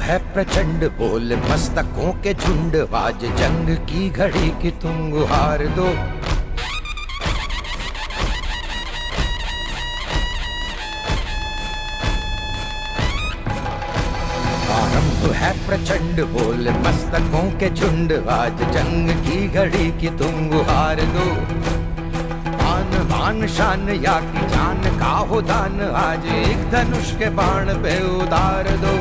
है प्रचंड बोल मस्तकों के झुंड, आज जंग की घड़ी की तुम गुहार दो। आरंभ है प्रचंड बोल मस्तकों के झुंड, आज जंग की घड़ी की तुम गुहार दो। आन बान शान या की जान का हो दान, आज एक धनुष के बाण पे उतार दो।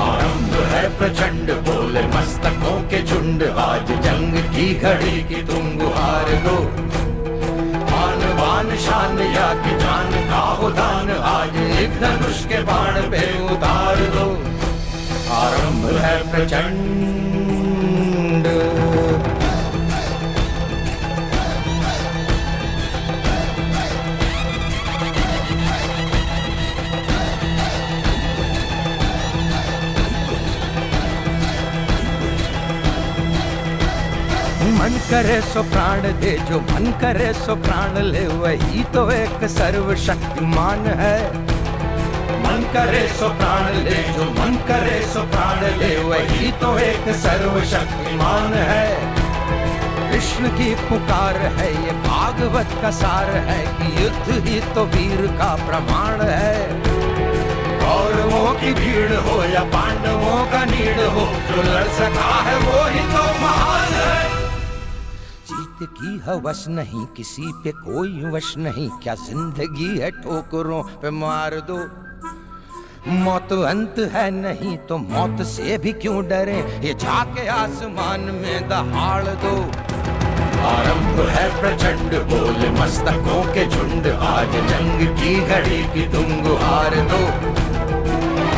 आरंभ है प्रचंड बोल मस्तकों के झुंड, आज जंग की घड़ी की तुम गुहार दो। आन बान शान या की जान का हो दान, आज एक धनुष के बाण पे उतार दो। आरंभ है प्रचंड। मन करे सो प्राण दे, जो मन करे सो प्राण ले, वही तो एक सर्वशक्तिमान है। मन करे सो प्राण ले, जो मन करे सो प्राण ले, वही तो एक सर्वशक्तिमान है। कृष्ण की पुकार है ये भागवत का सार है, कि युद्ध ही तो वीर का प्रमाण है। कौरवों की भीड़ हो या पांडवों का नीड़ हो, जो लड़ सका है वो ही तो महान है। जीत की हवस नहीं, किसी पे कोई वश नहीं, क्या जिंदगी है ठोकरों पे मार दो। मौत अंत है नहीं तो मौत से भी क्यों डरे, ये जाके आसमान में दहाड़ दो। आरंभ है प्रचंड बोल मस्तकों के झुंड, आज जंग की घड़ी की तुम गुहार दो।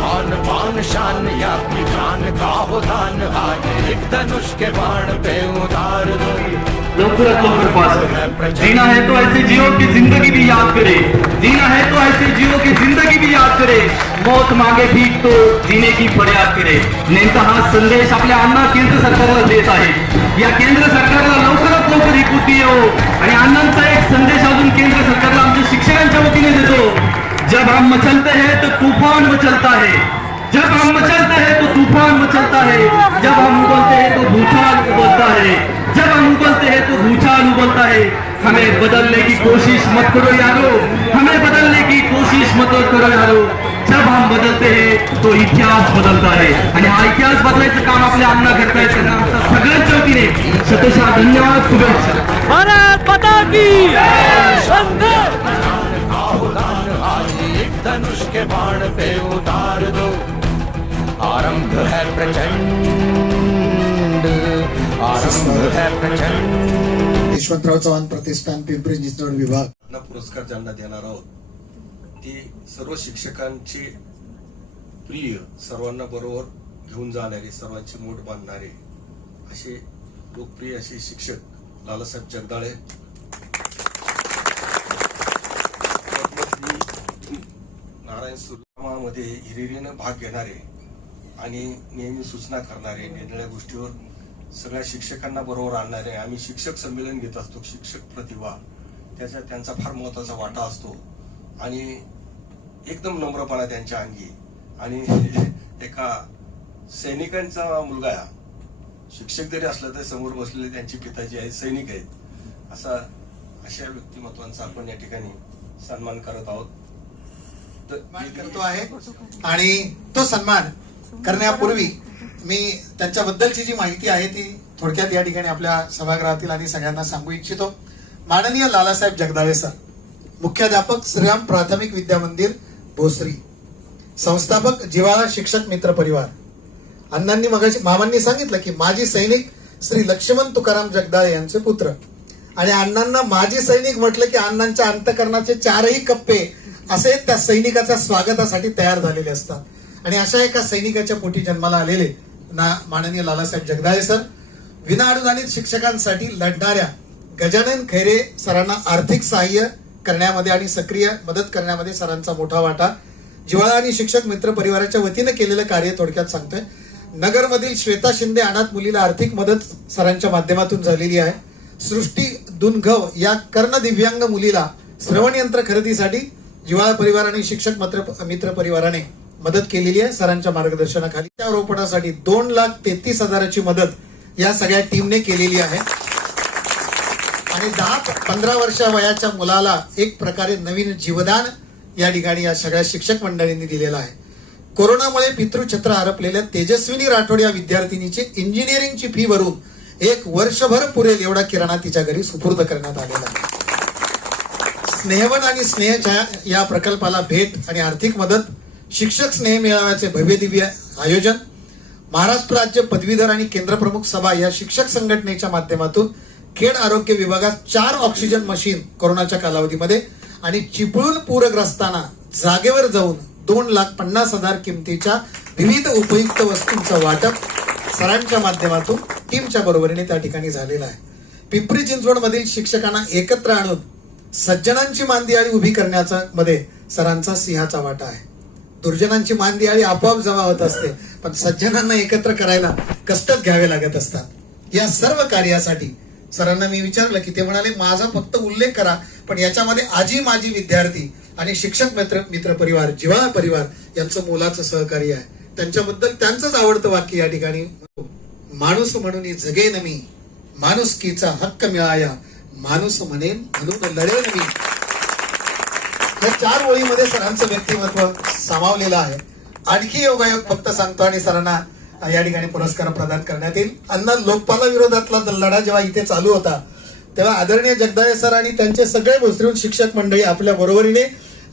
आन बान शान या की जान का हो दान, आज एक धनुष के बाण पे उतार दो। जीना है तो ऐसे जियो की जिंदगी भी याद करे, जीना है तो ऐसे जियो की जिंदगी भी याद करे, मौत मागे भीक तो जीने की फरियाद करे। नेमका हा संदेश आपल्या अण्णा केंद्र सरकारला देत आहे, या केंद्र सरकारला लवकरात लवकर ही कृती येवो। आणि अण्णांचा एक संदेश अजून केंद्र सरकारला आमच्या शिक्षकांच्या वतीने देतो, जब हम मचलते हैं तो तूफान मचलता है, जब हम मचलते हैं तो तूफान मचलता है, जब हम उबलते हैं तो भूचाल उबलता है, जब हम उबलते हैं तो भूचाल उबलता है। हमें बदलने की कोशिश मत करो यारो, हमें बदलने की कोशिश मत करो यारो। जब हम बदलते हैं तो इतिहास बदलता है, आणि हा इतिहास बदलायचं काम आपल्या अण्णा करतायत। त्यांना आमच्या सगळ्यांच्या वतीने शतशः धन्यवाद, शुभेच्छा। भारत माता की जय। आज एक धनुष के बाण पे उतार दो। आरंभ है प्रचंड, आरंभ है प्रचंड। यशवंतराव चव्हाण प्रतिष्ठान पिंपरी चिंचवड विभाग पुरस्कार ज्यांना देणार आहोत ती सर्व शिक्षकांचे प्रिय, सर्वांना बरोबर घेऊन जाणारे, सर्वांची मूठ बांधणारे असे लोकप्रिय असे शिक्षक लालासाहेब जगदाळे, नारायण सुर्मामध्ये हिरिरीनं भाग घेणारे आणि नेहमी सूचना करणारे, निर्णय गोष्टीवर सगळ्या शिक्षकांना बरोबर आणणारे। आम्ही शिक्षक संमेलन घेत असतो, शिक्षक प्रतिभा, त्यांचा फार महत्वाचा वाटा असतो आणि एकदम नम्रपणा त्यांच्या अंगी। आणि एका सैनिकांचा मुलगा आहे, शिक्षक जरी असला तरी समोर बसलेले त्यांचे पिताजी आहेत, सैनिक आहेत, अशा व्यक्तिमत्वांचा आपण या ठिकाणी सन्मान करत आहोत, करतो आहे। आणि तो सन्मान करण्यापूर्वी मी त्यांच्याबद्दलची जी माहिती आहे ती थोडक्यात या ठिकाणी आपल्या सभागृहातील आणि सगळ्यांना सांगू इच्छितो। माननीय लालासाहेब जगदाळे सर, मुख्याध्यापक श्रीराम प्राथमिक विद्या मंदिर भोसरी, संस्थापक जिव्हाळा शिक्षक मित्र परिवार। अण्णांनी मगाशी मामांनी सांगितलं की माजी सैनिक श्री लक्ष्मण तुकाराम जगदाळे यांचे पुत्र, आणि अण्णांना माजी सैनिक म्हटलं की अण्णांच्या अंतकरणाचे चारही कप्पे असे त्या सैनिकाच्या स्वागतासाठी तयार झालेले असतात। आणि अशा एका सैनिकाच्या पोटी जन्माला आलेले माननीय लालासाहेब जगदाळे सर, विनाअनुदानित शिक्षकांसाठी लढणाऱ्या गजानन खैरे सरांना आर्थिक सहाय्य करण्यामध्ये आणि सक्रिय मदत करण्यामध्ये सरांचा मोठा वाटा। जिव्हाळा आणि शिक्षक मित्र परिवाराच्या वतीने केलेलं कार्य थोडक्यात सांगतोय। नगरमधील श्वेता शिंदे अनाथ मुलीला आर्थिक मदत सरांच्या माध्यमातून झालेली आहे। सृष्टी दुनघव या कर्ण दिव्यांग मुलीला श्रवण यंत्र खरेदीसाठी जिव्हाळा परिवार आणि शिक्षक मित्र परिवाराने मदत केलेली आहे सरांच्या मार्गदर्शनाखाली. त्या रोपणासाठी 2,33,000ची मदत या सगळ्या टीमने केलेली आहे. आणि 10-15 वर्ष वयाच्या मुलाला एक प्रकारे नवीन जीवदान या ठिकाणी या सगळ्या शिक्षक मंडळींनी दिलेलं आहे. कोरोनामुळे पितृछत्र हरपलेल्या तेजस्विनी राठोड या विद्यार्थिनीची इंजिनिअरिंगची फी भरून 1 वर्षभर पुरेल एवढा किराणा तिच्या घरी सुपूर्द करण्यात आलेला आहे. स्नेहवन आणि स्नेहछाया या प्रकल्पाला भेट आणि आर्थिक मदत, शिक्षक स्नेह मेळाव्याचे भव्यदिव्य आयोजन, महाराष्ट्र राज्य पदवीधर आणि केंद्रप्रमुख सभा या शिक्षक संघटनेच्या माध्यमातून खेड आरोग्य विभागात 4 ऑक्सिजन मशीन कोरोनाच्या कालावधीमध्ये आणि चिपळूण पूरग्रस्तांना जागेवर जाऊन 2,50,000 किमतीच्या विविध उपयुक्त वस्तूंचं वाटप सरांच्या माध्यमातून टीमच्या बरोबरीने त्या ठिकाणी झालेलं आहे. पिंपरी चिंचवड मधील शिक्षकांना एकत्र आणून सज्जनांची मानदियाळी उभी करण्याचा मध्ये सरांचा सिंहाचा वाटा आहे. दुर्जनांची मानदियाळी आपोआप जमा होत असते, पण सज्जनांना एकत्र करायला कष्टच घ्यावे लागत असतात. या सर्व कार्यासाठी सरांना मी विचारलं की ते म्हणाले माझा फक्त उल्लेख करा, पण याच्यामध्ये आजी माजी विद्यार्थी आणि शिक्षक मित्र परिवार, जिव्हाळा परिवार यांचं मोलाचं सहकार्य आहे. त्यांच्याबद्दल त्यांचंच आवडतं वाक्य या ठिकाणी, माणूस म्हणून जगेन मी, माणुसकीचा हक्क मिळाया, माणूस म्हणेन म्हणून लढेन मी. या 4 ओळीमध्ये सरांचं व्यक्तिमत्व सामावलेलं आहे. आणखी योगायोग फक्त सांगतो आणि सरांना या ठिकाणी पुरस्कार प्रदान करण्यात येईल. अण्णा लोकपाला विरोधातला लढा जेव्हा इथे चालू होता तेव्हा आदरणीय जगदाळे सर आणि त्यांचे सगळे भोसरीहून शिक्षक मंडळी आपल्या बरोबरीने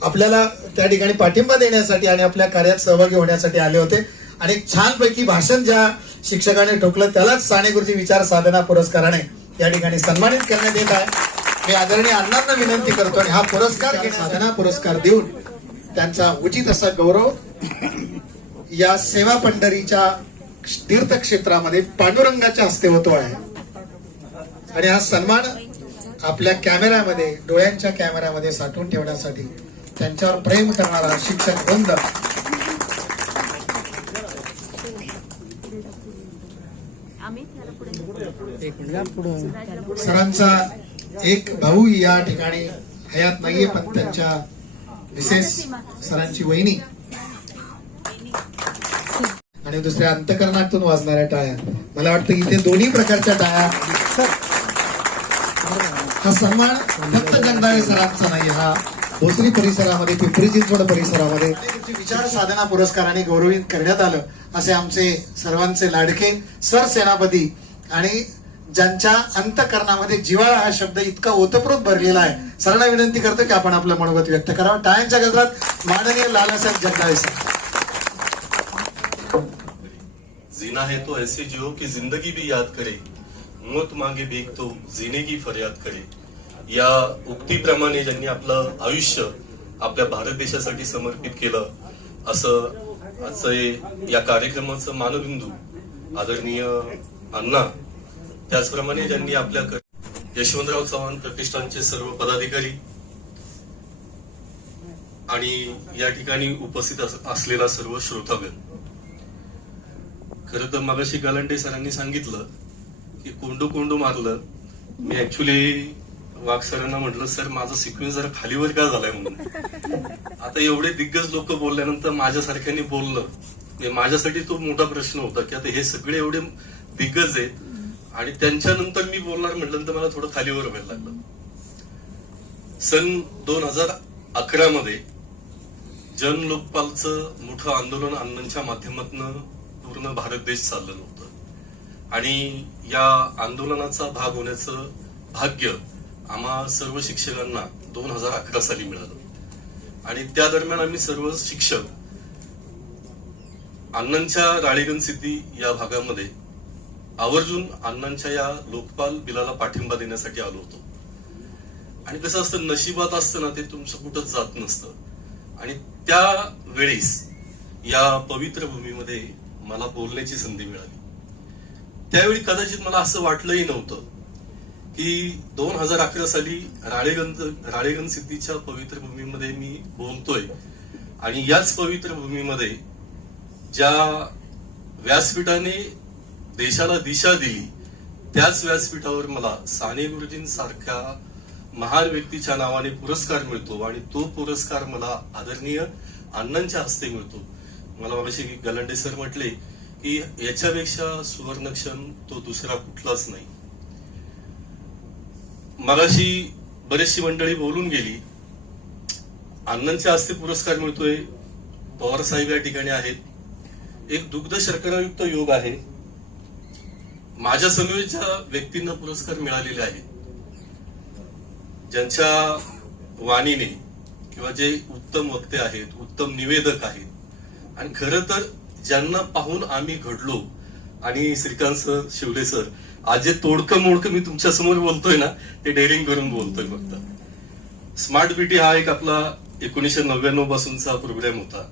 आपल्याला त्या ठिकाणी पाठिंबा देण्यासाठी आणि आपल्या कार्यात सहभागी होण्यासाठी आले होते. आणि छानपैकी भाषण ज्या शिक्षकाने ठोकलं त्यालाच साने गुरुजी विचार साधना पुरस्काराने या ठिकाणी सन्मानित करण्यात येत आहे. मी आदरणीय अण्णांना विनंती करतो आणि हा पुरस्कार साधना पुरस्कार देऊन त्यांचा उचित असा गौरव या सेवा पंढरीच्या तीर्थक्षेत्रामध्ये पांडुरंगाच्या हस्ते होतो आहे. आणि हा सन्मान आपल्या कॅमेऱ्यामध्ये, डोळ्यांच्या कॅमेऱ्यामध्ये साठवून ठेवण्यासाठी त्यांच्यावर प्रेम करणारा शिक्षक वृंद सरांचा एक भाऊ या ठिकाणी हयात नाहीये, पण त्यांच्या विशेष सरांची वहिनी आणि दुसऱ्या अंतकरणातून वाजणाऱ्या टाळ्या. मला वाटतं इथे दोन्ही प्रकारच्या टाळ्या. हा सन्मान फक्त जगदाळे सरांचा नाही, हा भोसरी परिसरामध्ये, पिंपरी चिंचवड परिसरामध्ये विचार साधना पुरस्काराने गौरवित करण्यात आलं. असे आमचे सर्वांचे लाडके सरसेनापती आणि ज्यांच्या अंतकरणामध्ये जिव्हाळा हा शब्द इतका ओतप्रोत भरलेला आहे, सरांना विनंती करतो की आपण आपलं मनोगत व्यक्त करावं. टाळ्यांच्या गजरात माननीय लालासाहेब जगदाळे सर. जीना है तो ऐसे जियो कि जिंदगी भी याद करे, मौत मागे बेक तो जीने की फरियाद करे. या उक्तीप्रमाणे ज्यांनी आपलं आयुष्य आपल्या भारत देशासाठी समर्पित केलं, असं आजचं या कार्यक्रमाचं मानबिंदू आदरणीय अण्णा, त्याचप्रमाणे ज्यांनी आपल्या यशवंतराव चव्हाण प्रतिष्ठानचे सर्व पदाधिकारी आणि या ठिकाणी उपस्थित असलेला सर्व श्रोतागण. खरं तर मगाशी गालांडे सरांनी सांगितलं की कोंडू कोंडू मारलं. मी ऍक्च्युली वाघ सरांना म्हटलं, सर माझा सिक्वेन्स जरा खालीवर का झालाय म्हणून. आता एवढे दिग्गज लोक बोलल्यानंतर माझ्यासारख्याने बोललं, माझ्यासाठी तो मोठा प्रश्न होता की आता हे सगळे एवढे दिग्गज आहेत आणि त्यांच्यानंतर मी बोलणार म्हटलं तर मला थोडं खालीवर व्हायला लागलं. सन 2011 मध्ये जन लोकपालचं मोठं आंदोलन अण्णांच्या माध्यमातून पूर्ण भारत देश चाललेलं होतं आणि या आंदोलनाचा भाग होण्याचं भाग्य आम्हा सर्व शिक्षकांना 2011 साली मिळालं. आणि त्या दरम्यान आम्ही सर्व शिक्षक अण्णांच्या राळेगण सिद्धी या भागामध्ये आवर्जून अण्णांच्या या लोकपाल बिलाला पाठिंबा देण्यासाठी आलो होतो. आणि कसं असतं, नशिबात असतं ना ते तुमचं कुठंच जात नसतं. आणि त्या वेळेस या पवित्र भूमीमध्ये मला बोलण्याची संधी मिळाली. त्यावेळी कदाचित मला असं वाटलंही नव्हतं की 2011 साली राळेगण सिद्धीच्या पवित्र भूमीमध्ये मी बोलतोय आणि याच पवित्र भूमीमध्ये ज्या व्यासपीठाने देशाला दिशा दिली त्याच व्यासपीठावर मला साने गुरुजींसारख्या महान व्यक्तीच्या नावाने पुरस्कार मिळतो आणि तो पुरस्कार मला आदरणीय अण्णांच्या हस्ते मिळतो. मला मगाशी गलांडे सर म्हटले की याच्यापेक्षा सुवर्णक्षण तो दुसरा कुठलाच नाही. मगाशी बरेचशी मंडळी बोलून गेली. अण्णांच्या हस्ते पुरस्कार मिळतोय, पवार साहेब या ठिकाणी आहेत. एक दुग्ध शर्करायुक्त योग आहे. माझ्या समवेतच्या व्यक्तींना पुरस्कार मिळालेले आहेत, ज्यांच्या वाणीने किंवा जे उत्तम वक्ते आहेत, उत्तम निवेदक आहेत, आणि खरं तर ज्यांना पाहून आम्ही घडलो. आणि श्रीकांत सर, शिवले सर, आज जे तोडकं मोडकं मी तुमच्या समोर बोलतोय ना, ते डेअरिंग करून बोलतोय. फक्त स्मार्ट बीटी हा एक आपला 1999 पासूनचा प्रोग्राम होता,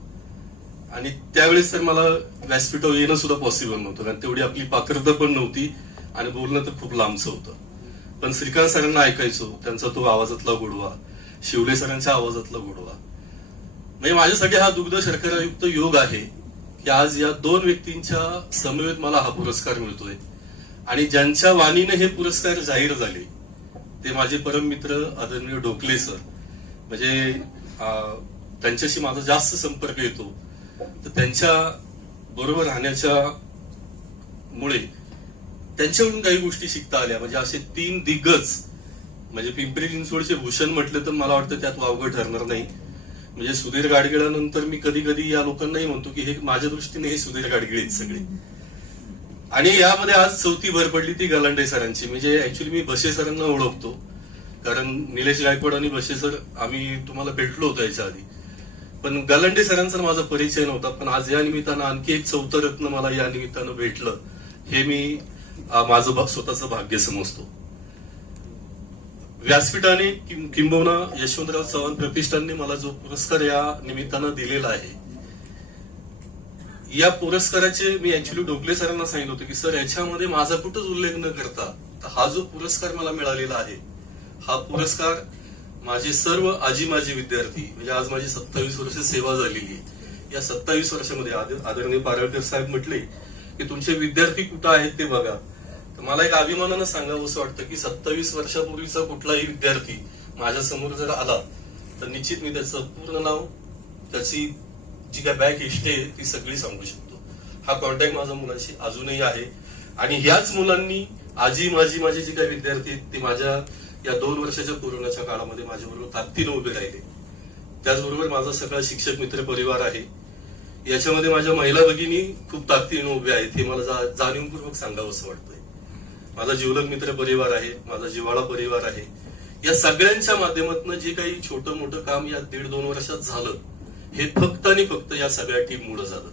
आणि त्यावेळेस तर मला व्यासपीठावर येणं सुद्धा पॉसिबल नव्हतं, कारण तेवढी आपली पात्रता पण नव्हती आणि बोलणं तर खूप लांबचं होतं. पण श्रीकांत सरांना ऐकायचो, त्यांचा तो आवाजातला गोडवा, शिवले सरांच्या आवाजातला गोडवा. म्हणजे माझ्यासाठी हा दुग्ध शर्करायुक्त योग आहे की आज या दोन व्यक्तींच्या समवेत मला हा पुरस्कार मिळतोय. आणि ज्यांच्या वाणीने हे पुरस्कार जाहीर झाले ते माझे परम मित्र आदरणीय ढोकले सर. म्हणजे त्यांच्याशी माझा जास्त संपर्क येतो, तर त्यांच्या बरोबर राहण्याच्या मुळे त्यांच्याकडून काही गोष्टी शिकता आल्या. म्हणजे असे 3 दिग्गज, म्हणजे पिंपरी चिंचवडचे भूषण म्हटलं तर मला वाटतं त्यात वावगं ठरणार नाही. म्हणजे सुधीर गाडगिळानंतर मी कधी कधी या लोकांनाही म्हणतो की हे माझ्या दृष्टीने हे सुधीर गाडगिळ आहेत सगळे. आणि यामध्ये आज चौथी भर पडली ती गलांडे सरांची. म्हणजे ऍक्च्युली मी बशे सरांना ओळखतो, कारण निलेश गायकवाड आणि बशे सर आम्ही तुम्हाला भेटलो होतो याच्या आधी, पण गलांडे सरांचा माझा परिचय नव्हता. पण आज या निमित्तानं आणखी एक चौथं रत्न मला या निमित्तानं भेटलं, हे मी माझं स्वतःचं भाग्य समजतो. व्यासपीठाने किंबहुना यशवंतराव चव्हाण प्रतिष्ठानने मला जो पुरस्कार या निमित्तानं दिलेला आहे, या पुरस्काराचे मी ऍक्च्युली ढोकले सरांना सांगितलं होतं की सर, याच्यामध्ये माझा कुठंच उल्लेख न करता हा जो पुरस्कार मला मिळालेला आहे, हा पुरस्कार माझे सर्व आजी माजी विद्यार्थी, म्हणजे आज माझी 27 वर्ष सेवा झालेली आहे, या 27 वर्षामध्ये आदरणीय पारळकर साहेब म्हटले की तुमचे विद्यार्थी कुठं आहेत ते बघा. तर मला एक अभिमानानं सांगावं असं वाटतं की 27 वर्षापूर्वीचा कुठलाही विद्यार्थी माझ्या समोर जर आला तर निश्चित मी त्याचं पूर्ण नाव, त्याची जी काय बॅक हिस्ट्री आहे ती सगळी सांगू शकतो. हा कॉन्टॅक्ट माझ्या मुलांशी अजूनही आहे. आणि ह्याच मुलांनी आजी माझे जे काही विद्यार्थी आहेत ते माझ्या या 2 वर्षाच्या कोरोनाच्या काळामध्ये माझ्याबरोबर ताकदीनं उभे राहिले. त्याचबरोबर माझा सगळा शिक्षक मित्र परिवार आहे. याच्यामध्ये माझ्या महिला भगिनी खूप ताकदीनं उभ्या आहेत, हे मला जाणीवपूर्वक सांगावं असं वाटतंय. माझा जिवलग मित्र परिवार आहे, माझा जिव्हाळा परिवार आहे. या सगळ्यांच्या माध्यमातून जे काही छोटं मोठं काम या 1.5-2 वर्षात झालं, हे फक्त आणि फक्त या सगळ्या टीममुळे झालं.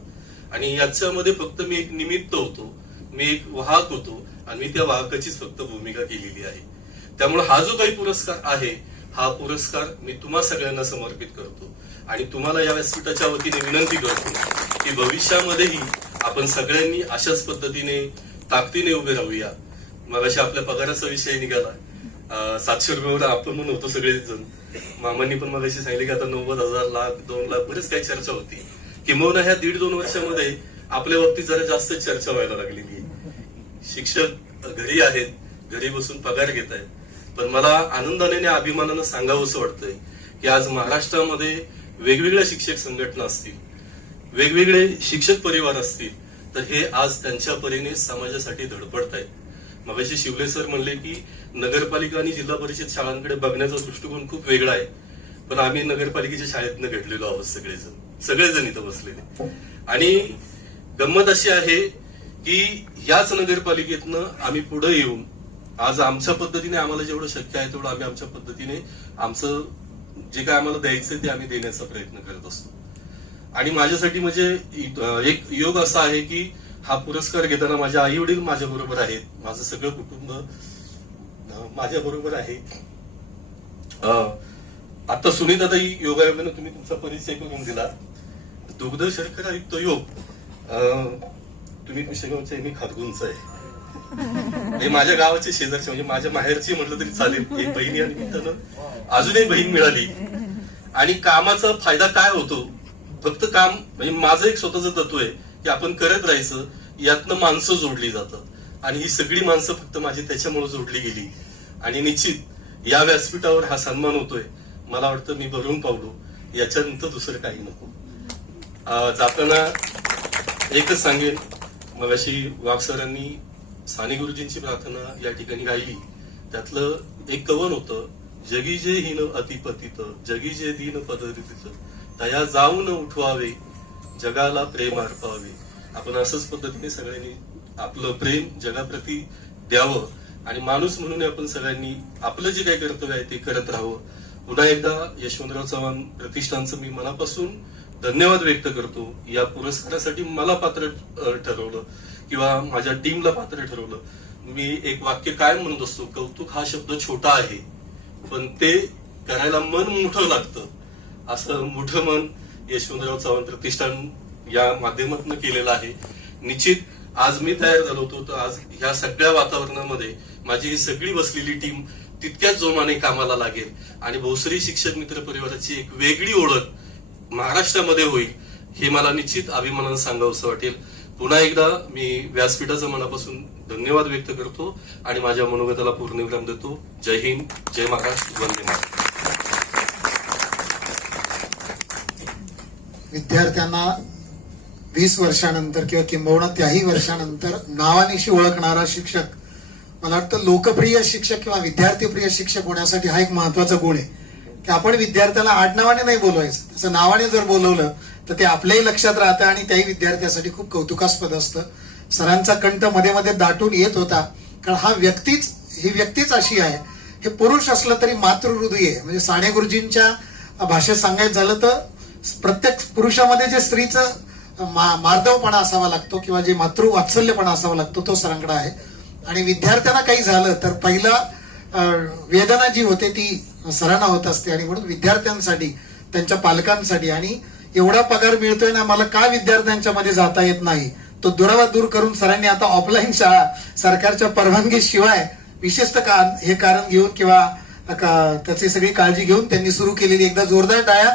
आणि याच्यामध्ये फक्त मी एक निमित्त होतो, मी एक वाहक होतो, आणि मी त्या वाहकाचीच फक्त भूमिका केलेली आहे. त्यामुळे हा जो काही पुरस्कार आहे, हा पुरस्कार मी तुम्हा सगळ्यांना समर्पित करतो. आणि तुम्हाला या व्यासपीठाच्या वतीने विनंती करतो की भविष्यामध्येही आपण सगळ्यांनी अशाच पद्धतीने ताकदीने उभे राहूया. मगाशी आपल्या पगाराचा विषय निघाला, 700 रुपयावर आपण म्हणून होतो सगळेजण. मामांनी पण मगाशी सांगितले की आता 90,000, लाख, 2 लाख बरेच काही चर्चा होती. किंबहुना ह्या 1.5-2 वर्षामध्ये आपल्या बाबतीत जरा जास्त चर्चा व्हायला लागलेली आहे. शिक्षक घरी आहेत, घरी बसून पगार घेत आहेत, पण मला आनंदाने आणि अभिमानानं सांगावं असं वाटतंय की आज महाराष्ट्रामध्ये वेगवेगळ्या शिक्षक संघटना असतील, वेगवेगळे शिक्षक परिवार असतील, तर हे आज त्यांच्या परीने समाजासाठी धडपडत आहेत. मगाशी शिवले सर म्हणले की नगरपालिका आणि जिल्हा परिषद शाळांकडे बघण्याचा दृष्टिकोन खूप वेगळा आहे, पण आम्ही नगरपालिकेच्या शाळेतनं घडलेलो आहोत सगळेजण इथं बसलेले. आणि गंमत अशी आहे की याच नगरपालिकेतनं आम्ही पुढे येऊन आज आमच्या पद्धतीने आम्हाला जेवढं शक्य आहे तेवढं आम्ही आमच्या पद्धतीने आमचं जे काय आम्हाला द्यायचं ते आम्ही देण्याचा प्रयत्न करत असतो. आणि माझ्यासाठी म्हणजे एक योग असा आहे की हा पुरस्कार घेताना माझे आई वडील माझ्या बरोबर आहेत, माझं सगळं कुटुंब माझ्या बरोबर आहे. आता सुनीताताई योगायोगाने तुम्ही तुमचा परिचय करून दिला. दुग्ध शर्करायुक्त योग, तुम्ही कुशेगावचे, मी खारगुंचा आहे. हे माझ्या गावाचे शेजारचे, म्हणजे माझ्या माहेरची म्हटलं तरी चालेल. एक बहीण या निमित्तानं अजून एक बहीण मिळाली. आणि कामाचा फायदा काय होतो, फक्त काम म्हणजे माझं एक स्वतःचं तत्व आहे की आपण करत राहायचं, यातनं माणसं जोडली जातात. आणि ही सगळी माणसं फक्त माझी त्याच्यामुळे जोडली गेली. आणि निश्चित या व्यासपीठावर हा सन्मान होतोय, मला वाटतं मी भरून पावलो, याच्यानंतर दुसरं काही नको. जाताना एकच सांगेन, मगाशी वाघ सरांनी साने गुरुजींची प्रार्थना या ठिकाणी गायली. त्यातलं एक कवन होतं, जगी जे हीन अतिपतित, जगी जे दीन पदरित, तया जाऊन उठवावे, जगाला प्रेम अर्पावे. आपण असंच पद्धतीने सगळ्यांनी आपलं प्रेम जगाप्रती द्यावं आणि माणूस म्हणून आपण सगळ्यांनी आपलं जे काही कर्तव्य आहे ते करत राहावं. पुन्हा एकदा यशवंतराव चव्हाण प्रतिष्ठानचं मी मनापासून धन्यवाद व्यक्त करतो. या पुरस्कारासाठी मला पात्र ठरवलं किंवा माझ्या टीमला पात्र ठरवलं. मी एक वाक्य काय म्हणत असतो, कौतुक हा शब्द छोटा आहे पण ते करायला मन मोठं लागतं. असं मोठं मन यशवंतराव चव्हाण प्रतिष्ठान या माध्यमातून केलेलं आहे. निश्चित आज मी तयार झालो होतो तर आज ह्या सगळ्या वातावरणामध्ये माझी ही सगळी बसलेली टीम तितक्याच जोमाने कामाला लागेल आणि भोसरी शिक्षक मित्र परिवाराची एक वेगळी ओळख महाराष्ट्रामध्ये होईल हे मला निश्चित अभिमानानं सांगावंसं वाटेल. पुन्हा एकदा मी व्यासपीठाचा मनापासून धन्यवाद व्यक्त करतो आणि माझ्या मनोगताला पूर्णविराम देतो. जय हिंद, जय महाराष्ट्र, वंदे मातरम. विद्यार्थ्यांना 20 वर्षानंतर किंवा किंबहुना त्याही वर्षानंतर नावानिशी ओळखणारा शिक्षक, मला वाटतं लोकप्रिय शिक्षक किंवा विद्यार्थीप्रिय शिक्षक होण्यासाठी हा एक महत्वाचा गुण आहे की आपण विद्यार्थ्याला आडनावाने नाही बोलवायचं, तसं नावाने जर बोलवलं तर ते आपल्याही लक्षात राहतं आणि त्याही विद्यार्थ्यासाठी खूप कौतुकास्पद असतं. सरांचा कंठ मध्ये मध्ये दाटून येत होता कारण ही व्यक्तीच अशी आहे. हे पुरुष असलं तरी मातृहृदयी आहे. म्हणजे साने गुरुजींच्या भाषेत सांगायचं झालं तर प्रत्येक पुरुषामध्ये जे स्त्रीचं मार्दवपणा असावा लागतो किंवा जे मातृवात्सल्यपणा असावा लागतो तो सरांकडे आहे. आणि विद्यार्थ्यांना काही झालं तर पहिला वेदना जी होते ती सरांना होत असते आणि म्हणून विद्यार्थ्यांसाठी, त्यांच्या पालकांसाठी आणि एवढा पगार मिळतोय ना, मला का विद्यार्थ्यांच्या मध्ये जाता येत नाही, तो दुरावा दूर करून सरांनी आता ऑफलाईन शाळा सरकारच्या परवानगी शिवाय विशेषतः हे कारण घेऊन किंवा त्याची सगळी काळजी घेऊन त्यांनी सुरू केलेली. एकदा जोरदार टाळ्या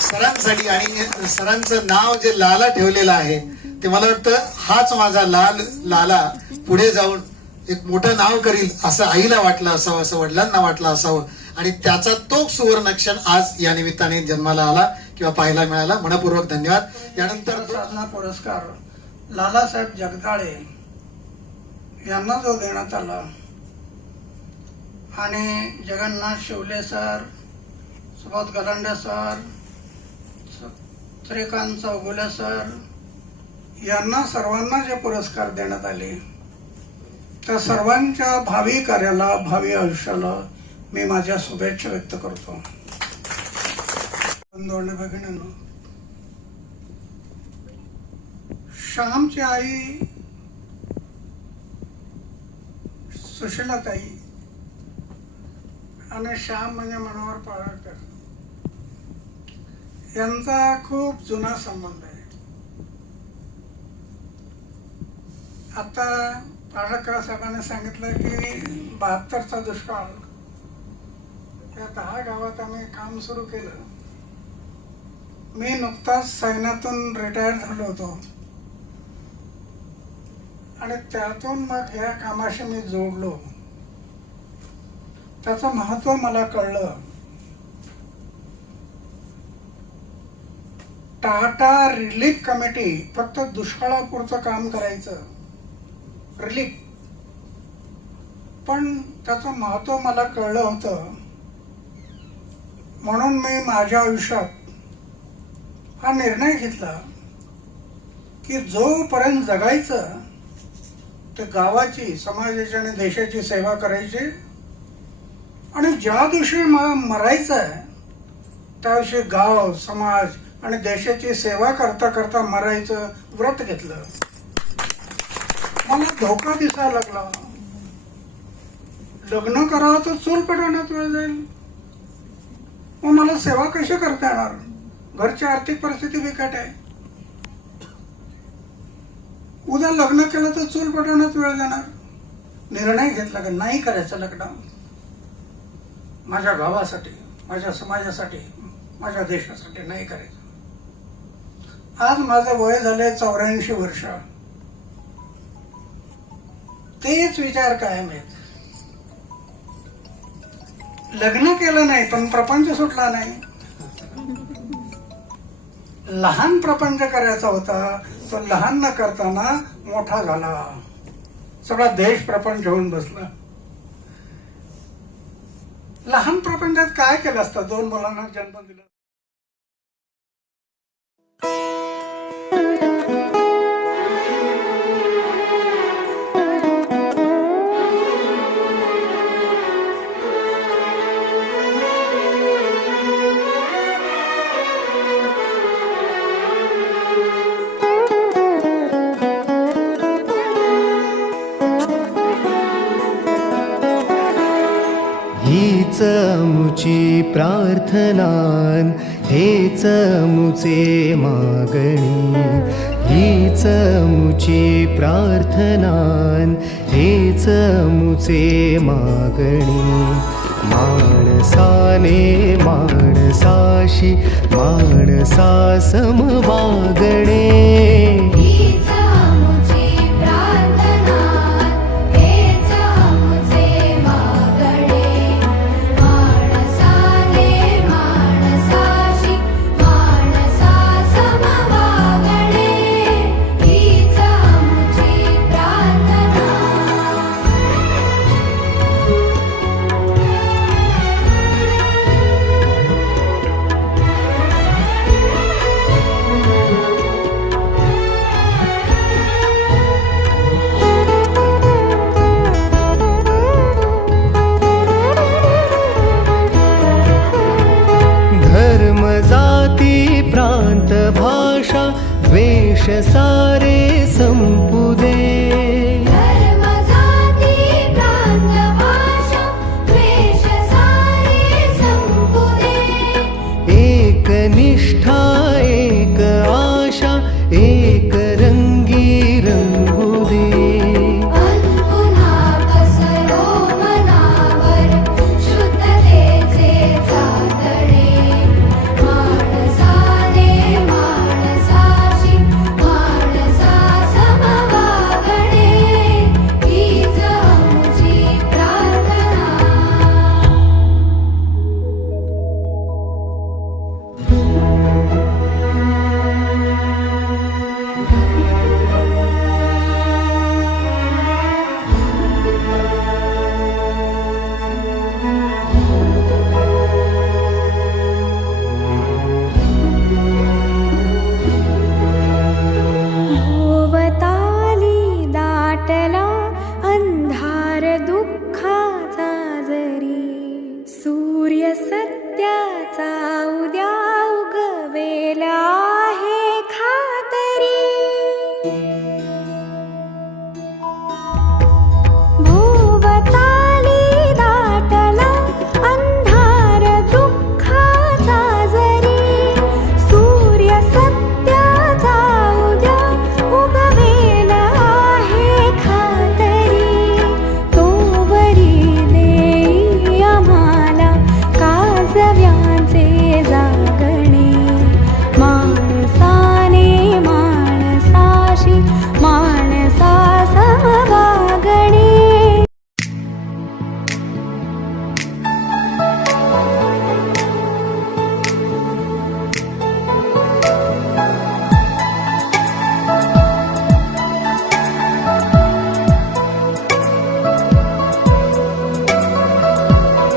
सरांसाठी. आणि सरांचं नाव जे लाला ठेवलेलं आहे ते मला वाटतं हाच माझा लाला पुढे जाऊन एक मोठं नाव करील असं आईला वाटलं असावं, असं वडिलांना वाटलं असावं आणि त्याचा तो सुवर्णक्षण आज या निमित्ताने जन्माला आला किंवा पाहायला मिळाला. मनपूर्वक धन्यवाद. यानंतर साधना पुरस्कार लालासाहेब जगदाळे यांना जो देण्यात आला आणि Jagannath Shivale sir, Subodh Galande sir, Shrikant Chougule sir यांना सर्वांना जे पुरस्कार देण्यात आले त्या सर्वांच्या भावी कार्याला, भावी आयुष्याला मी माझ्या शुभेच्छा व्यक्त करतो. बंधू आणि भगिनींनो, श्यामची आई सुशीलाताई आणि श्याम म्हणजे मनोहर पराडकर यांचा खूप जुना संबंध आहे. आता पाडळकर साहेबांनी सांगितलं की 72चा दुष्काळ, त्या 10 गावात आम्ही काम सुरू केलं. मी नुकताच सैन्यातून रिटायर झालो होतो आणि त्यातून मग या कामाशी मी जोडलो. त्याचं महत्व मला कळलं. टाटा रिलीफ कमिटी फक्त दुष्काळापुरतं काम करायचं, रिलीफ, पण त्याचं महत्व मला कळलं होतं. म्हणून मी माझ्या आयुष्यात हा निर्णय घेतला की जोपर्यंत जगायचं ते गावाची, समाजाची आणि देशाची सेवा करायची आणि ज्या दिवशी मरायचं आहे त्या दिवशी गाव, समाज आणि देशाची सेवा करता करता मरायचं व्रत घेतलं. मला धोका दिसायला लागला. लग्न करावं तर चूल पेटवण्यात वेळ जाईल, मग मला सेवा कशी करता येणार, घरची आर्थिक परिस्थिती बिकट आहे. उद्या लग्न केलं तर चूल पेटवण्यात वेळ जाणार. निर्णय घेतला की नाही करायचं लग्न, माझ्या गावासाठी, माझ्या समाजासाठी, माझ्या देशासाठी नाही करायचं. आज माझं वय झालंय 84 वर्ष. तेच विचार कायम आहेत. लग्न केलं नाही पण प्रपंच सुटला नाही, लहान प्रपंच करायचा होता, तो लहान न करताना मोठा झाला. सगळा देश प्रपंच होऊन बसला. लहान प्रपंचात काय केलं असतं? 2 मुलांना जन्म दिला. हीच मुची प्रार्थनान हेच मुचे मागणी. हीच मुची प्रार्थनान हेच मुचे मागणी. माणसाने माणसाशी माणसा सम वागणे. प्रांत भाषा द्वेष सारे संपू दे. एक निष्ठा एक आशा एक रंगी रंगू दे.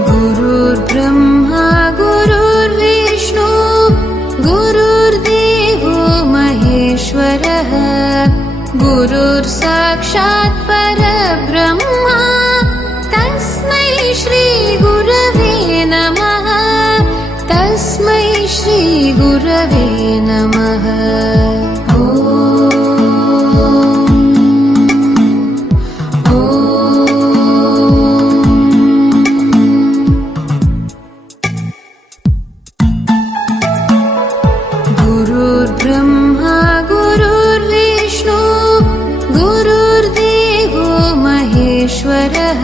गुरुर्ब्रह्मा गुरुर्विष्णु गुरुर्देवो महेश्वरः गुरुर्साक्षात् परब्रह्मा तस्मै श्री गुरवे नमः. तस्मै श्री गुरवे नमः. गुरुर्ब्रह्मा गुरुर्विष्णु गुरुर्देवो महेश्वरः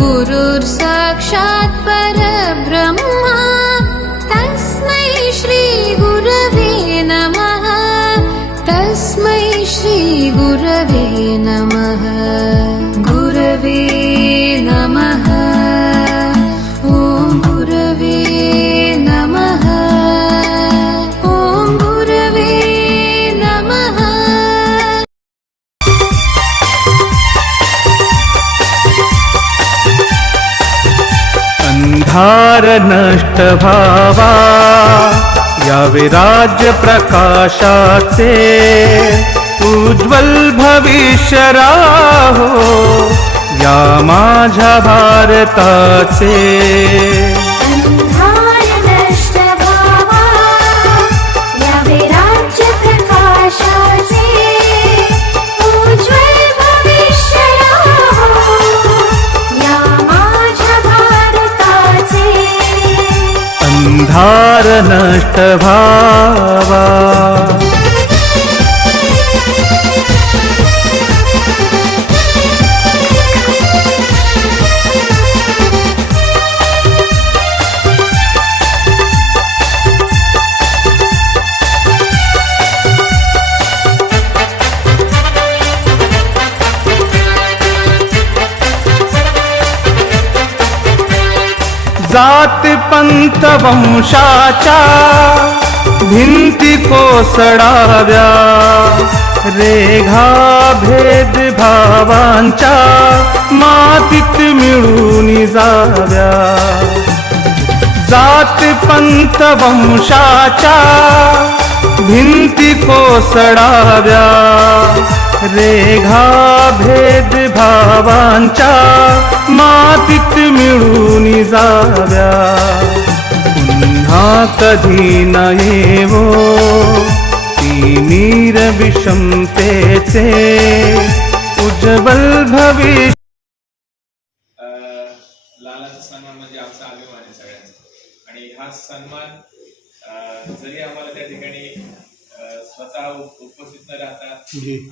गुरुर्साक्षात् परब्रह्मा तस्मै श्री गुरवे नमः. तस्मै श्री गुरवे नमः. गुरवे नमः. ॐ गुरवे नमः. ॐ अंधार नष्ट व्हावा यावे राज्य प्रकाशाचे उज्ज्वल भविष्य राहो या माझ्या भारताचे अंधार नष्ट व्हावा यावे राज्य प्रकाशाचे उज्ज्वल भविष्य राहो या माझ्या भारताचे अंधार नष्ट व्हावा. जात पंथ वंशाच्या भिंती कोसळाव्या रेघा भेद भावांच्या मातीत मिळून जाव्या. जात पंथ वंशाच्या भिंती कोसळाव्या रेघा भेद भावांच्या मातीत मिळून जाव्या. पुन्हा कधी न येवो ती नीर विषमतेचे उज्ज्वल भविष्य. लालाचा सन्मान म्हणजे आमचा अभिमान आहे सगळ्यांचा. आणि हा सन्मान जरी आम्हाला त्या ठिकाणी स्वतः उपस्थित न राहता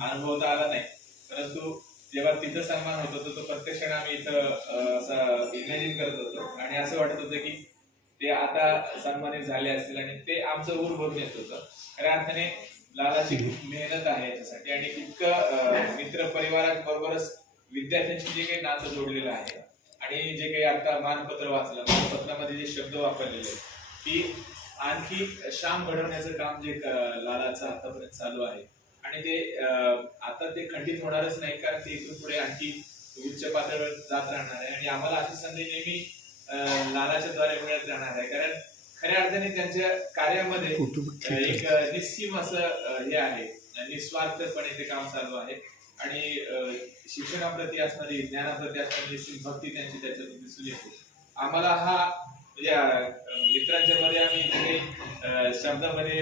अनुभवता आला नाही, परंतु जेव्हा तिथं सन्मान होत होता तो प्रत्यक्षाने आम्ही इथं असं इमॅजिन करत होतो आणि असं वाटत होतं की ते आता सन्मानित झाले असतील आणि ते आमचं ऊर भरून येत होतं. खऱ्या अर्थाने लालाची खूप मेहनत आहे याच्यासाठी आणि इतकं मित्र परिवाराबरोबरच विद्यार्थ्यांशी जे काही नातं जोडलेलं आहे आणि जे काही आता मानपत्र वाचलं, मानपत्रामध्ये जे शब्द वापरलेले की आणखी श्याम घडवण्याचं काम जे लालाचं आतापर्यंत चालू आहे आणि ते आता ते खंडित होणारच नाही, कारण ते इथून पुढे आणखी उच्च पातळीवर जात राहणार आहे आणि आम्हाला अशी संधी नेहमी लालाच्या द्वारे मिळत राहणार आहे. कारण खऱ्या अर्थाने त्यांच्या कार्यामध्ये एक निस्सीम असं हे आहे, निस्वार्थपणे ते काम चालू आहे आणि शिक्षणाप्रती असणारी, ज्ञानाप्रती असणारी निस्सीम भक्ती त्यांची त्याच्यातून दिसून येते. आम्हाला हा मित्रांच्या मध्ये आम्ही काही शब्दामध्ये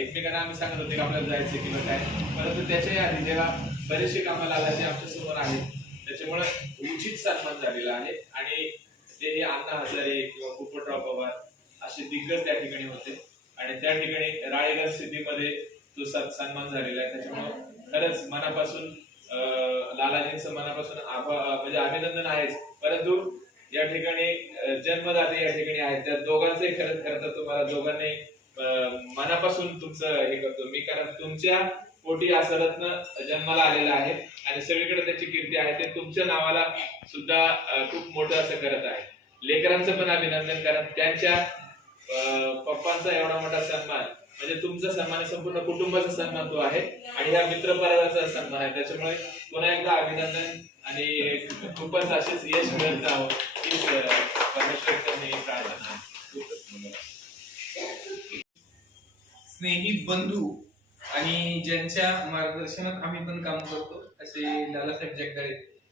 एकमेकांना आम्ही सांगत होते की आपल्याला जायचं किंवा काय, परंतु त्याच्या आधी जेव्हा बरेचसे कामं लालाचे आमच्या समोर आहेत त्याच्यामुळे उचित सन्मान झालेला आहे आणि ते अण्णा हजारे किंवा पोपटराव पवार असे दिग्गज त्या ठिकाणी होते आणि त्या ठिकाणी राळेगण सिद्धीमध्ये तो सन्मान झालेला आहे. त्याच्यामुळे खरंच मनापासून लालाजींचं मनापासून म्हणजे अभिनंदन आहेच, परंतु या ठिकाणी जन्मदाते या ठिकाणी आहेत त्या दोघांचंही खरं तर तुम्हाला दोघांनी मनापासून तुमचं हे करतो मी, कारण तुमच्या पोटी असं रत्न जन्माला आलेला आहे आणि सगळीकडे त्याची कीर्ती आहे. ते तुमच्या नावाला सुद्धा खूप मोठं असं करत आहे. लेकरांचं पण अभिनंदन, कारण त्यांच्या पप्पांचा एवढा मोठा सन्मान म्हणजे तुमचा सन्मान, संपूर्ण कुटुंबाचा सन्मान तो आहे आणि ह्या मित्र परिवाराचा सन्मान आहे. त्याच्यामुळे पुन्हा एकदा अभिनंदन आणि खूपच असेच यश मिळत जावं हीच परमेश्वरांनी प्रार्थना. स्नेही बंधू आणि ज्यांच्या मार्गदर्शनात आम्ही पण काम करतो असे लालासाहेब जगदाळे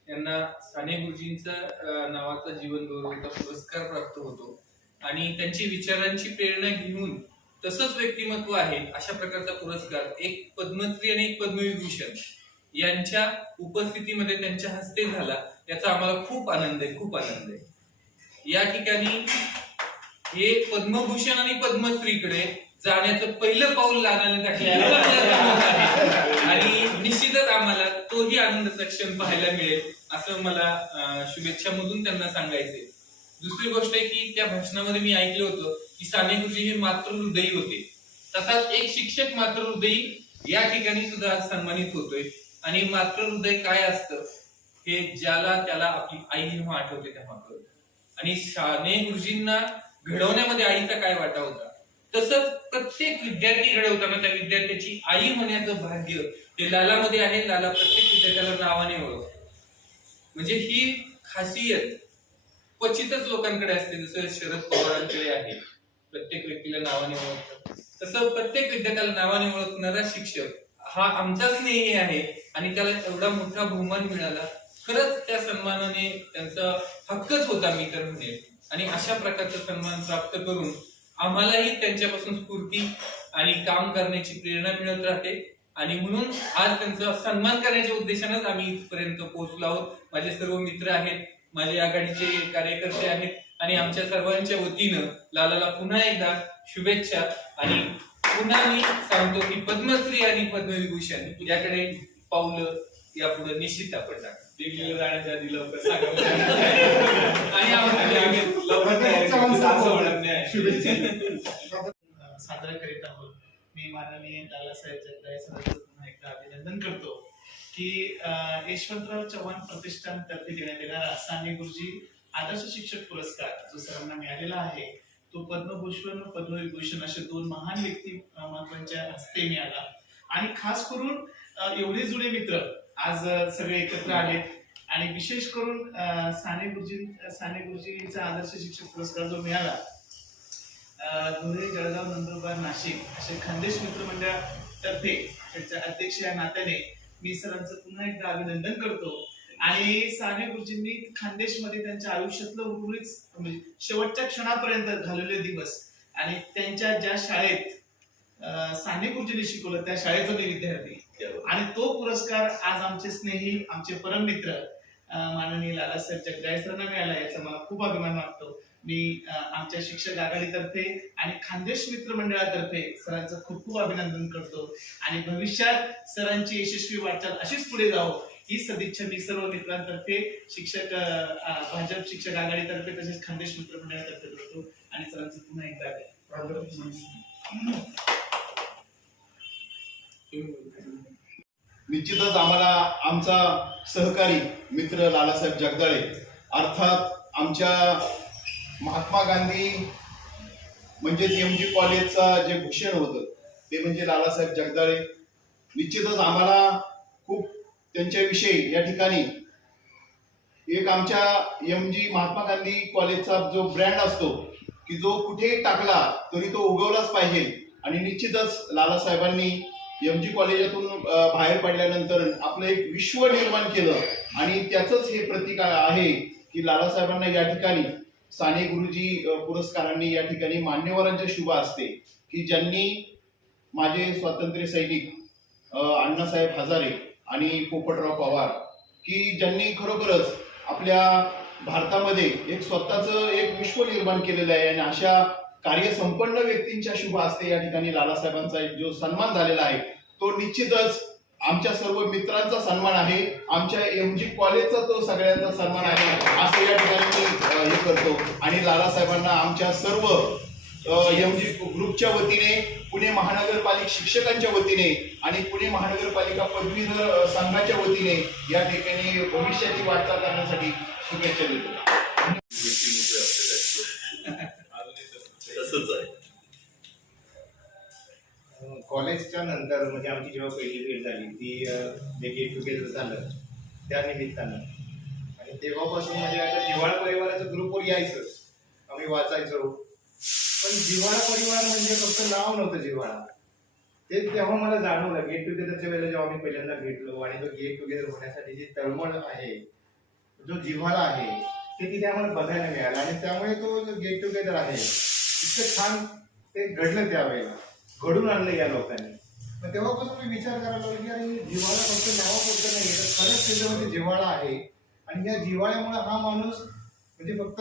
यांना साने गुरुजींचा नावाचा जीवन गौरवचा पुरस्कार प्राप्त होतो आणि त्यांची विचारांची प्रेरणा घेऊन तसंच व्यक्तिमत्व आहे अशा प्रकारचा पुरस्कार एक पद्मश्री आणि एक पद्मविभूषण यांच्या उपस्थितीमध्ये त्यांच्या हस्ते झाला, याचा आम्हाला खूप आनंद आहे, खूप आनंद आहे. या ठिकाणी हे पद्मभूषण आणि पद्मश्रीकडे जाण्याचं पहिलं पाऊल लालाने टाकलं आणि निश्चितच आम्हाला तोही आनंदाचा क्षण पाहायला मिळेल असं मला शुभेच्छामधून त्यांना सांगायचे. दुसरी गोष्ट आहे की त्या भाषणामध्ये मी ऐकलं होतं की साने गुरुजी हे मातृहृदयी होते, तसाच एक शिक्षक मातृहृदयी या ठिकाणी सुद्धा आज सन्मानित होतोय. आणि मातृहृदय काय असतं हे ज्याला त्याला आपली आई जेव्हा आठवते तेव्हा कळतं. आणि साने गुरुजींना घडवण्यामध्ये आईचा काय वाटा होता, तसंच प्रत्येक विद्यार्थी घडवताना त्या विद्यार्थ्याची आई होण्याचं भाग्य ते लालामध्ये आहे. लाला प्रत्येक विद्यार्थ्याला नावाने ओळखतो. म्हणजे ही खासियत क्वचितच लोकांकडे असते, जसं शरद पवारांकडे आहे, प्रत्येक व्यक्तीला नावाने ओळखतात, तसं प्रत्येक विद्यार्थ्याला नावाने ओळखणारा शिक्षक हा आमचा स्नेही आहे. आणि त्याला एवढा मोठा बहुमान मिळाला, खरंच त्या सन्मानाने त्यांचा हक्कच होता मी तर म्हणेन. आणि अशा प्रकारचा सन्मान प्राप्त करून आम्हालाही त्यांच्यापासून स्फूर्ती आणि काम करण्याची प्रेरणा मिळत राहते. आणि म्हणून आज त्यांचा सन्मान करण्याच्या उद्देशानेच आम्ही इथपर्यंत पोहोचलो आहोत. माझे सर्व मित्र आहेत, माझे आघाडीचे कार्यकर्ते आहेत, आणि आमच्या सर्वांच्या वतीनं लालाला पुन्हा एकदा शुभेच्छा. आणि पुन्हा मी सांगतो की पद्मश्री आणि पद्मविभूषण याकडे पावलं यापुढे निश्चित आपण टाका. दिल्लीला जाण्याच्या आधी लवकर सांगा आणि आम्ही लवकर तयारी साजरा करीत आहोत. मी माननीय लालासाहेब जगदाळे सरांचं पुन्हा एकदा अभिनंदन करतो की यशवंतराव चव्हाण प्रतिष्ठान तर्फे देण्यात येणारा साने गुरुजी आदर्श शिक्षक पुरस्कार जो सरांना मिळालेला आहे तो पद्मभूषण व पद्मविभूषण असे 2 महान व्यक्तिमत्वांच्या हस्ते मिळाला. आणि खास करून एवढे जुने मित्र आज सगळे एकत्र आलेत. आणि विशेष करून साने गुरुजींचा आदर्श शिक्षक पुरस्कार जो मिळाला धुळे, जळगाव, नंदुरबार, नाशिक असे खानदेश मित्र मंडळातर्फे त्याच्या अध्यक्ष या नात्याने मी सरांचं पुन्हा एकदा अभिनंदन करतो. आणि साने गुरुजींनी खानदेशमध्ये त्यांच्या आयुष्यातलं उर्वरित म्हणजे शेवटच्या क्षणापर्यंत घालवलेले दिवस आणि त्यांच्या ज्या शाळेत साने गुरुजींनी शिकवलं त्या शाळेचा मी विद्यार्थी. आणि तो पुरस्कार आज आमचे स्नेही, आमचे परम मित्र माननीय लालासाहेब जगदाळे सरांना मिळाला, याचा मला खूप अभिमान वाटतो. मी आमच्या शिक्षक आघाडीतर्फे आणि खानदेश मित्र मंडळातर्फे सरांचं खूप खूप अभिनंदन करतो. आणि भविष्यात सरांची यशस्वी वाटचाल अशीच पुढे जावो ही सदिच्छा मी सर्व मित्रांतर्फे शिक्षक भाजप शिक्षक आघाडीतर्फे तसेच खानदेश मित्र मंडळातर्फे करतो. आणि सरांचं पुन्हा एकदा निश्चितच आम्हाला आमचा सहकारी मित्र लालासाहेब जगदाळे अर्थात आमच्या महात्मा गांधी म्हणजेच MG कॉलेजचा जे भूषण होतं ते म्हणजे लालासाहेब जगदाळे. निश्चितच आम्हाला खूप त्यांच्याविषयी या ठिकाणी एक आमच्या MG महात्मा गांधी कॉलेजचा जो ब्रँड असतो की जो कुठेही टाकला तरी तो उगवलाच पाहिजे. आणि निश्चितच लालासाहेबांनी MG कॉलेजातून बाहेर पडल्यानंतर आपलं एक विश्व निर्माण केलं. आणि त्याचंच हे प्रतीक आहे की लालासाहेबांना या ठिकाणी साने गुरुजी पुरस्कारांनी या ठिकाणी मान्यवरांच्या शुभ असते की ज्यांनी माझे स्वातंत्र्य सैनिक अण्णासाहेब हजारे आणि पोपटराव पवार की ज्यांनी खरोखरच आपल्या भारतामध्ये एक स्वतःचं एक विश्व निर्माण केलेलं आहे. आणि अशा कार्यसंपन्न व्यक्तींच्या शुभ असते या ठिकाणी लालासाहेबांचा जो सन्मान झालेला आहे तो निश्चितच आमच्या सर्व मित्रांचा सन्मान आहे, आमच्या MG कॉलेजचा तो सगळ्यांचा सन्मान आहे असं या ठिकाणी मी हे करतो. आणि लालासाहेबांना आमच्या सर्व MG ग्रुपच्या वतीने, पुणे महानगरपालिका शिक्षकांच्या वतीने आणि पुणे महानगरपालिका पदवीधर संघाच्या वतीने या ठिकाणी भविष्याची वाटचाल करण्यासाठी शुभेच्छा देतो. तसंच आहे. कॉलेजच्या नंतर म्हणजे आमची जेव्हा पहिली भेट झाली ती जे गेट टुगेदर झालं त्या निमित्तानं आणि तेव्हापासून म्हणजे आता जिव्हाळा परिवाराचं ग्रुपवर यायचंच, आम्ही वाचायचो. पण जिव्हाळा परिवार म्हणजे फक्त नाव नव्हतं जिव्हाळा, ते तेव्हा मला जाणवलं गेट टुगेदरच्या वेळेला जेव्हा आम्ही पहिल्यांदा भेटलो आणि तो गेट टुगेदर होण्यासाठी जी तळमळ आहे, जो जिव्हाळा आहे ते तिथे आम्हाला बघायला मिळालं. आणि त्यामुळे तो जो गेट टुगेदर आहे इतकं छान ते घडलं, त्यावेळेला घडून आणलं या लोकांनी. मग तेव्हापासून मी विचार करायला लागलो की अरे जिव्हाळा फक्त नावापुरतं नाही तर खरंच त्याच्यामध्ये जिव्हाळा आहे. आणि या जिव्हाळ्यामुळे हा माणूस म्हणजे फक्त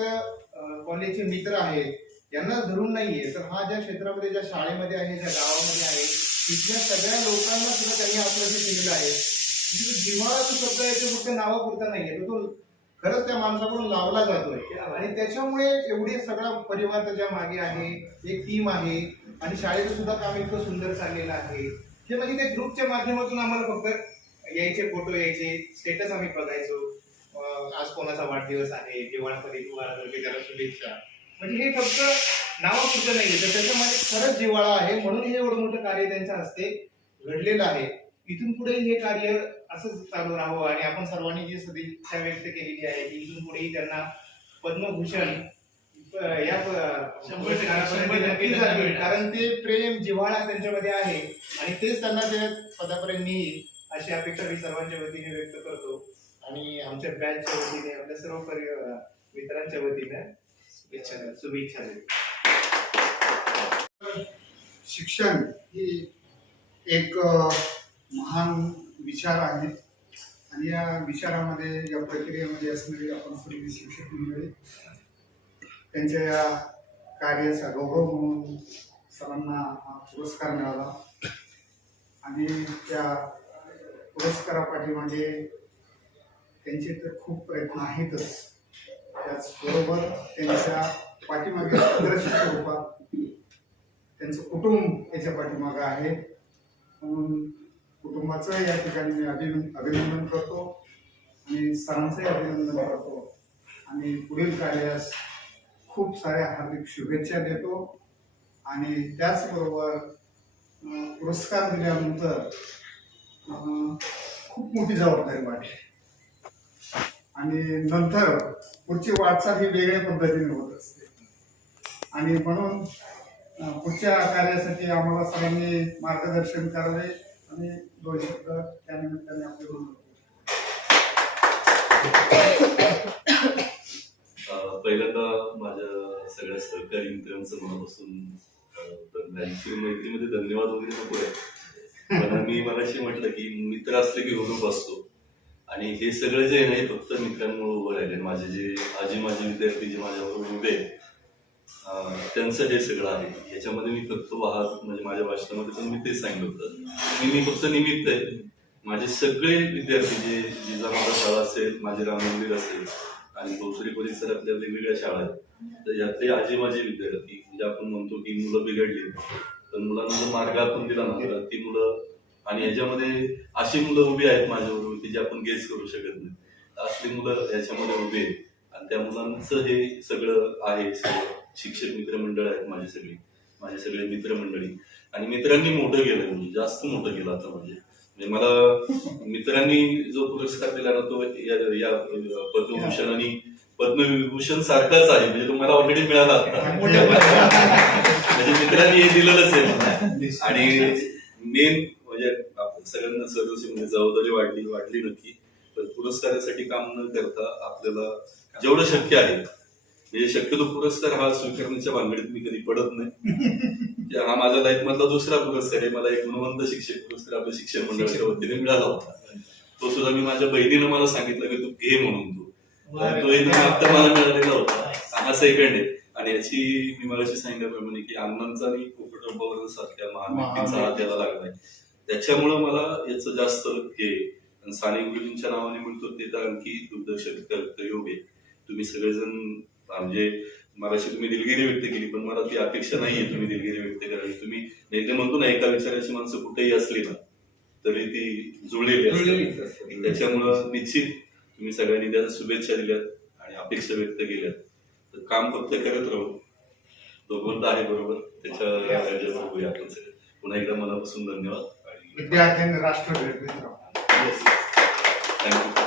कॉलेजचे मित्र आहेत यांनाच धरून नाहीये, तर हा ज्या क्षेत्रामध्ये ज्या शाळेमध्ये आहे, ज्या गावामध्ये आहे, तिथल्या सगळ्या लोकांना सुद्धा त्यांनी आपलं केलेलं आहे. म्हणजे जिव्हाळा जो शब्द आहे तो फक्त नावापुरता नाहीये, तर तो खरंच त्या माणसाकडून लावला जातोय. आणि त्याच्यामुळे एवढे सगळा परिवार त्याच्या मागे आहे, एक टीम आहे आणि शाळेचं सुद्धा काम इतकं सुंदर चाललेलं आहे. हे म्हणजे त्या ग्रुपच्या माध्यमातून आम्हाला फक्त यायचे फोटो यायचे, स्टेटस आम्ही बघायचो, आज कोणाचा वाढदिवस आहे, जिव्हाळापदी त्याला शुभेच्छा. म्हणजे हे फक्त नावापुरतं नाहीये, तर त्याच्यामध्ये खरंच जिव्हाळा आहे. म्हणून हे एवढं मोठं कार्य त्यांच्या हस्ते घडलेलं आहे. इथून पुढे हे कार्य असंच चालू राहावं आणि आपण सर्वांनी जी सदिच्छा व्यक्त केलेली आहे की इथून पुढेही त्यांना पद्मभूषण या 100 नक्की जातील, कारण ते प्रेम जिव्हाळा त्यांच्यामध्ये आहे आणि तेच त्यांना त्या पदापर्यंत नेईल अशी अपेक्षा मी सर्वांच्या वतीने व्यक्त करतो आणि आमच्या बॅचच्या वतीने आपल्या सर्व मित्रांच्या वतीने शुभेच्छा देतो. शिक्षण ही एक महान विचार आहे आणि या विचारामध्ये या प्रक्रियेमध्ये असणारी आपण सर्व शिक्षक मंडळी त्यांच्या या कार्याचा गौरव म्हणून सर्वांना हा पुरस्कार मिळाला आणि त्या पुरस्कारापाठीमागे त्यांचे तर खूप प्रयत्न आहेतच, त्याचबरोबर त्यांच्या पाठीमागे आदर्श स्वरूपात त्यांचं कुटुंब याच्या पाठीमागं आहे. म्हणून कुटुंबाचं या ठिकाणी मी अभिनंदन करतो आणि सरांचंही अभिनंदन करतो आणि पुढील कार्यास खूप साऱ्या हार्दिक शुभेच्छा देतो. आणि त्याचबरोबर पुरस्कार दिल्यानंतर खूप मोठी जबाबदारी वाटते आणि नंतर पुढची वाटचाल ही वेगळ्या पद्धतीने होत असते आणि म्हणून पुढच्या कार्यासाठी आम्हाला सगळ्यांनी मार्गदर्शन करावे आणि 2 शब्द त्यानिमित्ताने आपले बोलू. पहिल्यांदा माझ्या सगळ्या सहकारी मित्रांचं मनापासून मैत्रीमध्ये धन्यवाद वगैरे नको आहे, पण मी मगाशी म्हटलं की मित्र असले की हुरूप असतो आणि हे सगळं जे आहे ना हे फक्त मित्रांमुळे उभं राहिले. माझे जे माझे विद्यार्थी जे माझ्याबरोबर उभे आहेत त्यांचं हे सगळं आहे. याच्यामध्ये मी फक्त म्हणजे माझ्या भाषणामध्ये पण मी तेच सांगितलं होतं मी फक्त निमित्त आहे. माझे सगळे विद्यार्थी जे जिजामाता शाळा असेल, माझे राम मंदिर असेल आणि भोसरी परिसरातल्या वेगवेगळ्या शाळा आहेत, तर यातले माझे विद्यार्थी म्हणजे आपण म्हणतो की मुलं बिघडली तर मुलांना जो मार्ग आपण दिला ना तर ती मुलं आणि याच्यामध्ये अशी मुलं उभी आहेत माझ्याबरोबर की जे आपण गेस करू शकत नाही. असली मुलं याच्यामध्ये उभी आहेत आणि त्या मुलांचं हे सगळं आहे. शिक्षक मित्रमंडळ आहेत माझे सगळे मित्रमंडळी आणि मित्रांनी मोठं केलं, म्हणजे जास्त मोठं केलं आता. म्हणजे मला मित्रांनी जो पुरस्कार दिला ना तो या पद्मभूषण आणि पद्मविभूषण सारखाच आहे, म्हणजे तुम्हाला ऑलरेडी मिळाला आता. म्हणजे मित्रांनी हे दिलेलंच आहे आणि मेन म्हणजे सगळ्यांना सर्वस्वी म्हणजे जबाबदारी वाढली नक्की. पण पुरस्कारासाठी काम न करता आपल्याला जेवढं शक्य आहे म्हणजे शक्यतो पुरस्कार हा स्वीकारण्याच्या भानगडीत मी कधी पडत नाही. हा माझ्या लाईफ मधला दुसरा पुरस्कार आहे. मला एक गुणवंत शिक्षक पुरस्कार आपल्या शिक्षण मंडळाच्या वतीने मिळाला होता. तो सुद्धा मी माझ्या बहिणीनं मला सांगितलं की तू घे म्हणून तो आता मला मिळालेला होता. हा सेकंड आहे आणि याची मी मगाशी सांगितल्याप्रमाणे की अण्णांचा आणि कुटुंबावर सारख्या महान व्यक्तींचा हात याला लागलाय, त्याच्यामुळं मला याचं जास्त हे साने गुरुजींच्या नावाने म्हणतो ते तर आणखी दुर्दर्शक कर्तव्य. तुम्ही सगळेजण म्हणजे मगाशी तुम्ही दिलगिरी व्यक्त केली, पण मला ती अपेक्षा नाहीये तुम्ही दिलगिरी व्यक्त करावी. तुम्ही नेते म्हणतो ना एका विचाराची माणसं कुठेही असली ना तरी ती जुळलेली असते. त्याच्यामुळं निश्चित तुम्ही सगळ्यांनी त्याच्या शुभेच्छा दिल्यात आणि अपेक्षा व्यक्त केल्यात, तर काम फक्त करत राहू. भगवंत आहे बरोबर, त्याच्या बघूया आपण सगळे. पुन्हा एकदा मनापासून धन्यवाद. विद्यार्थ्यांनी राष्ट्र थँक्यू.